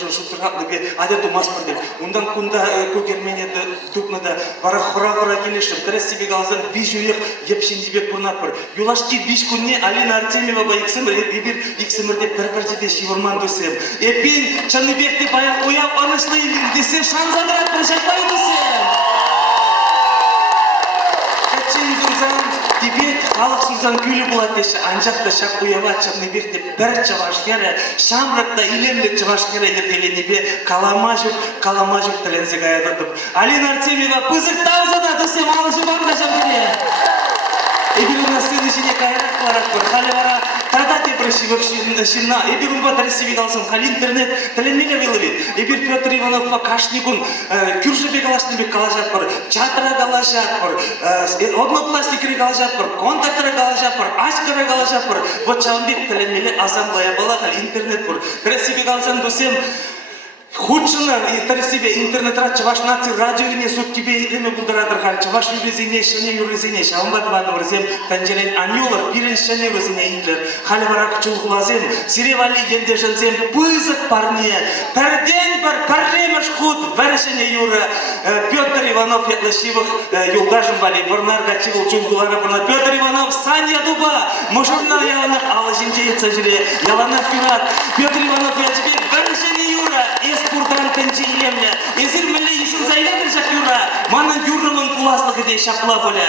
жын шутырғатлы бе адет умаспыр деп. Ондан күнда көгерменеді дұқнады бара құра келешім. Тәрәсібе қаласан биш ойық епшендебек бұрнапыр. Юлашки биш күнне Алина Артемьева ба ексімір, ебір ексімірде бір-бірдеде шивырман дөсем. Епен Чаныбекте баян ояп анышлы елдер десем, шанзадырат бір жатпай дөсем. Тибет халық сузан күлі болады деші, анжақта шақ уява Чаныбекте бір чавашкері, шамрықта илемлі чавашкері ерделені бе каламажып тілінзігі айдырдып. Алина Артемьева пызық таузана десем, алышы барды жамдыре. Ебір у нас следующий кайрак кларак бар, халі бара традати прощивок шинна, ебір у бата ресиви қалсын, халі интернет тілінмелі вилыви. Ебір Петр Иванов па кашникун, күржібе қалашныбек қалажат бар, чатыра қалажат бар, однопластикері қалажат бар, контактыры қалажат бар, ашкары қалажат бар. Вот Чалымбек тілінмелі азам лая бала, халі интернет бар. Ресиви қалсын досем, худшына себе интернет-рад чаваш наци радиоине суткибе илеме булдарадыр хал чаваш юрезине шене юрезине шамбатваны урзем танжелен анюлар пирен шене юрезине интлер хали барак чулхулазем сиревали генде жензем пызык парне перден бар парремеш худ вершене юра Петр Иванов ятлашивых юлдашым бали варнарга чивыл чулхулары бұрна Петр Иванов Саня Дуба мужурна яланах алажинже етсажире яланах пират Петр Иванов ячбе вершене юра Пурдан тенчи илемля. Езир милли ишин зайлетер жак юра. Манын юрнымын куласлығы дей шапла бөлі.